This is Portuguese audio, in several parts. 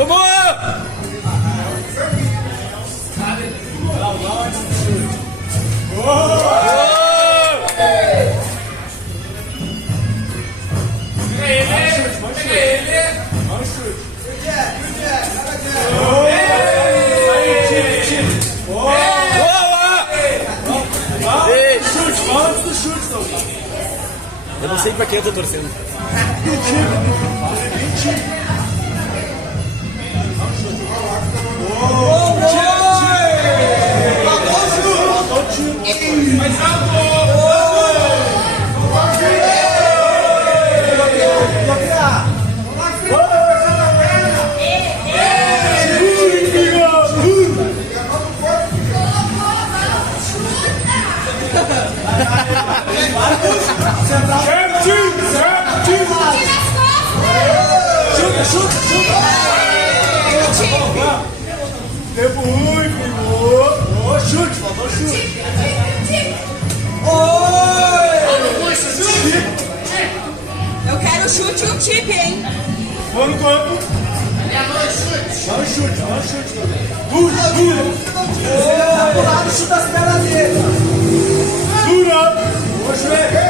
Vamos! Eu não sei pra quem eu tô torcendo. Mais alto! Tempo ruim, filho. Chute, faltou chute. Eu quero chute e um tip, hein? Vamos no campo. Vamos chute, vamos chute. Dura. Você tá pro lado, chuta as pernas dele. Dura. Boa, joelho.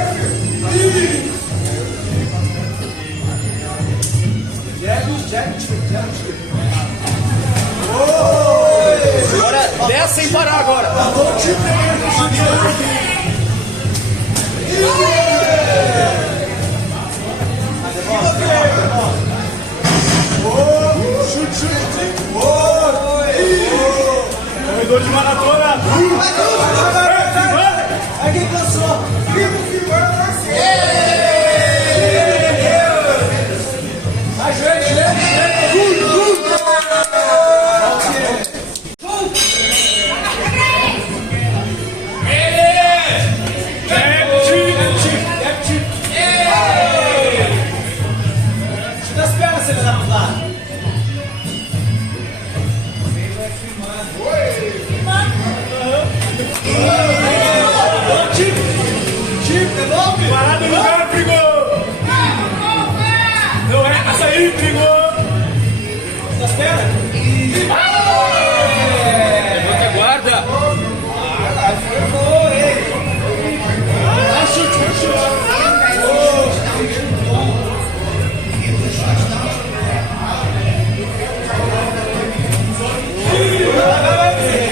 Jack. Agora, 10 sem parar agora. Corredor de maratona. Aí quem passou? Parado no lugar, brigou! Não é pra sair, brigou! Das pernas! Levanta a guarda!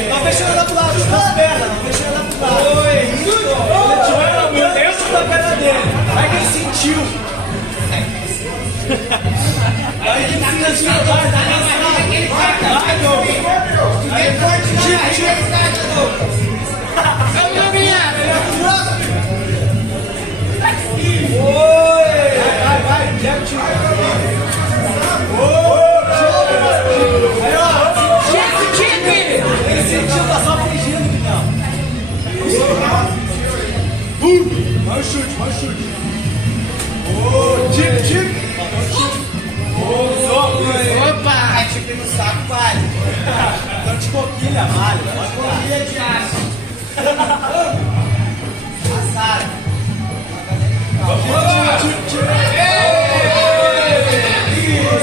Não deixa ela pro lado, chuta as pernas, não deixa ela pro lado. Ele tirou ela muito dentro da perna dele. Vai que ele sentiu. Vai que ele sentiu. Vai, Jack. Ele sentiu, tá só fingindo que não. Vai o chute. Tique. Opa! Tique no saco, vale. Então de coquilha, vale. Coquilha de aço. Azar.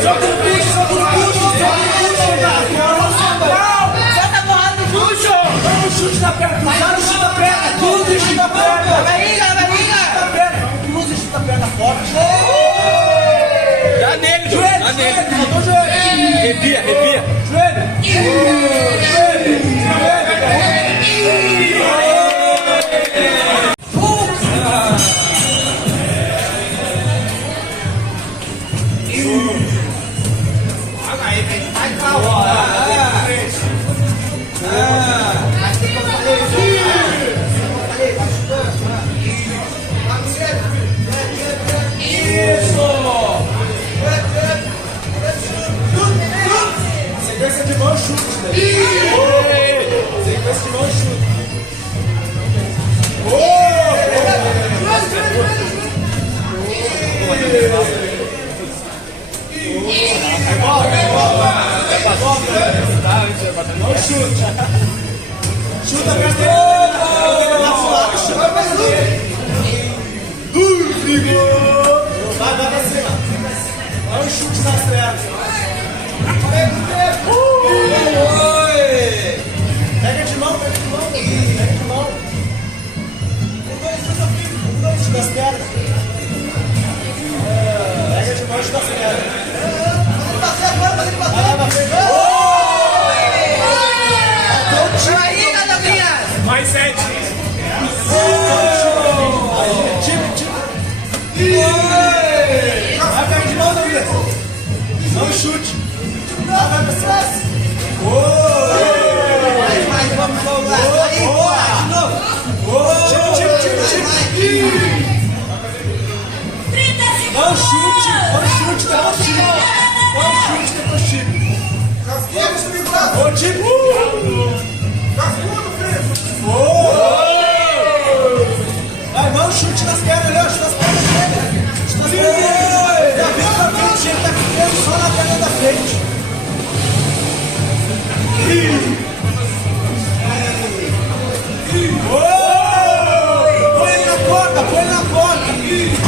Soca no puxo. Chute da perna, cruzado, chuta a perna, tudo chuta a perna. Barriga. Cruza, chuta a perna forte. Dá nele, Joelho. Dá nele. Faltou o joelho. Arrepia. Joelho. Sequência de mão chute. Sequência de mão chute. Mão chute. Chuta a perna. Chuta mais duro. Vai pra cima. Olha o chute nas pernas. chute, depois chip. Põe o chute, depois chip. Ô, chip. Vai, mão, chute nas pernas, Léo, chute nas pernas dele. Chute nas pernas dele. Já vem pra frente, ele tá aqui só na perna da frente. Põe na corda, põe na corda.